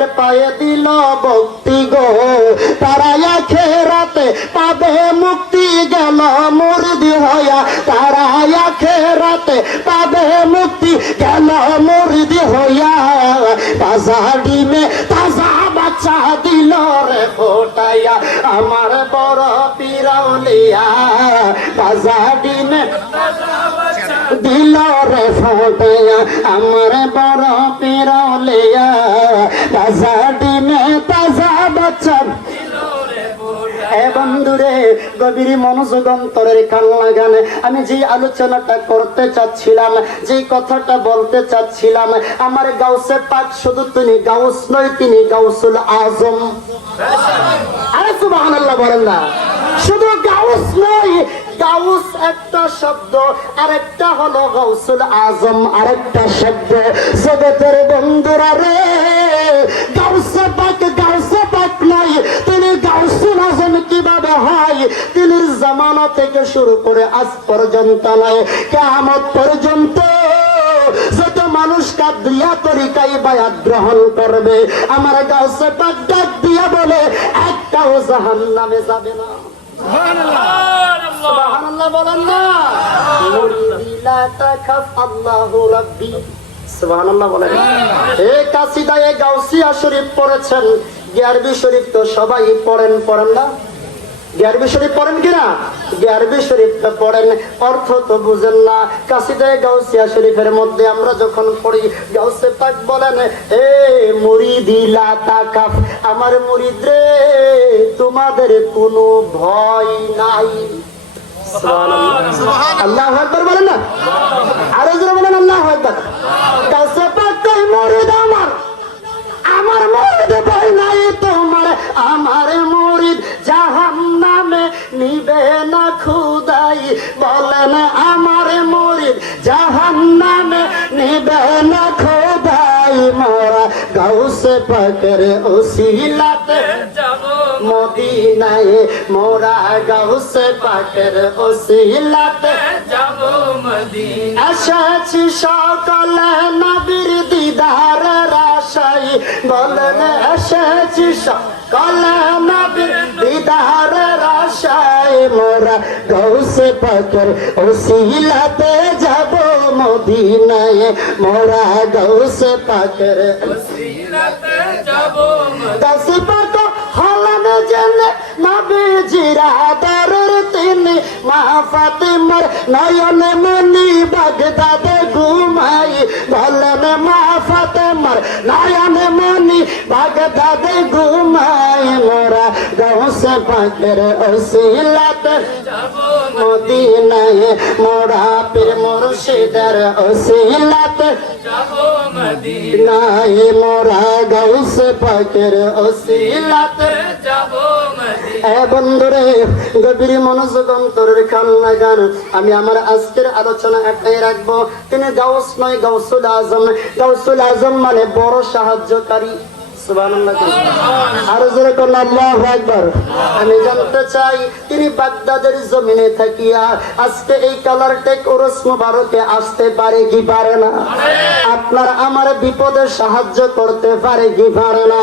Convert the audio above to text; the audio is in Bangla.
পাকের পায়ে দিল ভক্তি গো। তারা খেরাতে পাবে মুক্তি গেল মুরদি হইয়া। তারা খেরাতে পাবে মুক্তি গেল মুরদি হইয়া। তাজা ডিমে তাজা বাচ্চা দিল রে ফোটাইয়া আমার বড় পিরাউলিয়া। তাজা ডিমে দিল রে ফোটাইয়া আমার বড় পিরাউলিয়া। বন্ধুরে, গভীর মনোযোগ অন্তরের কান লাগান। আমি যে আলোচনাটা করতে চাচ্ছিলাম যে কথাটা বলতে চাচ্ছিলাম, আমার গাউসে পাক শুধু তিনি গাউস নয়, তিনি গাউসুল আজম। আরে সুবহানাল্লাহ বলেন না। শুধু গাউস নয়, গাউস একটা শব্দ, আরেকটা হলো গাউসুল আজম, আরেকটা শব্দ। জগতের বন্ধুরা রে হয়। তিনি জামানা থেকে শুরু করে আজ পর্যন্ত নয় কেমন পর্যন্ত। যত মানুষ কাদিয়া তরিকাই বায়াত গ্রহণ করবে আমার পাক ডাক দিয়া বলে একটাও জাহান নামে যাবে না। সুবহানাল্লাহ। বলেন না। মুরিদি লা তাখাফ আল্লাহু রাব্বি। সুবহানাল্লাহ বলেন এ কাসিদা এ গাউসিয়া শরীফ পড়েছেন গিয়ারবি শরীফ তো সবাই পড়েন পড়েন না? গিয়ারবি শরীফ পড়েন কিনা? গিয়ারবি শরীফটা পড়েন অর্থ তো বুঝেন না। কাসিদায় গাউসিয়া শরীফের মধ্যে আমরা যখন পড়ি গাউসে পাক বলেন এ মুরিদি তাকাফ আমার মুরিদ রে তোমাদের কোনো ভয় নাই। আল্লাহ বলেন না? আরও জোরে বলেন আল্লাহ মুরিদ আমার আমার মরিদ ভয় নাই তোমার আমার মরিদ বলেন আমার মরিদ জাহান নামে নিবে না খুদাই মোরা। গাউসে পাকের ওসিলাতে মদিনায়। মোরা গাউসে পাকের ওসিলাতে এসেছি সকলে নবীর দিদারের আশাই বলেন, এসেছি সকলে নবীর দিদারের আশাই মোরা গৌসে পাকর ওসিলাতে যাব মদিনায়। মোরা গৌসে পাকর গাছি পাক হলেন জেনে নবীজিরা, দরের তিনি মা ফাতিমার নয়নে মনি বাগদাদে ঘুমাই। বলেন মা ফাতিমার বাগদাদে ঘুমায় মোরা গাউসে পাকের ওসিলাতে। মদিনায় মোরা পীর মুর্শিদের ওসিলাতে। নাই মোরা গাউসে পাকের ওসিলাতে। বন্ধুরে, গভীর মনোযোগ অন্তরের লাগান আমি আমার আজকের আলোচনা একটাই রাখব। তিনি গাউস নয়, গাউসুল আজম। গাউসুল আজম মানে বড় সাহায্যকারী। আমি জানতে চাই, তিনি বাগদাদের জমিনে থাকিয়া আজকে এই কালার টেক ওরস মুবারকে আসতে পারে কি পারে না? আপনার আমার বিপদে সাহায্য করতে পারে কি পারে না?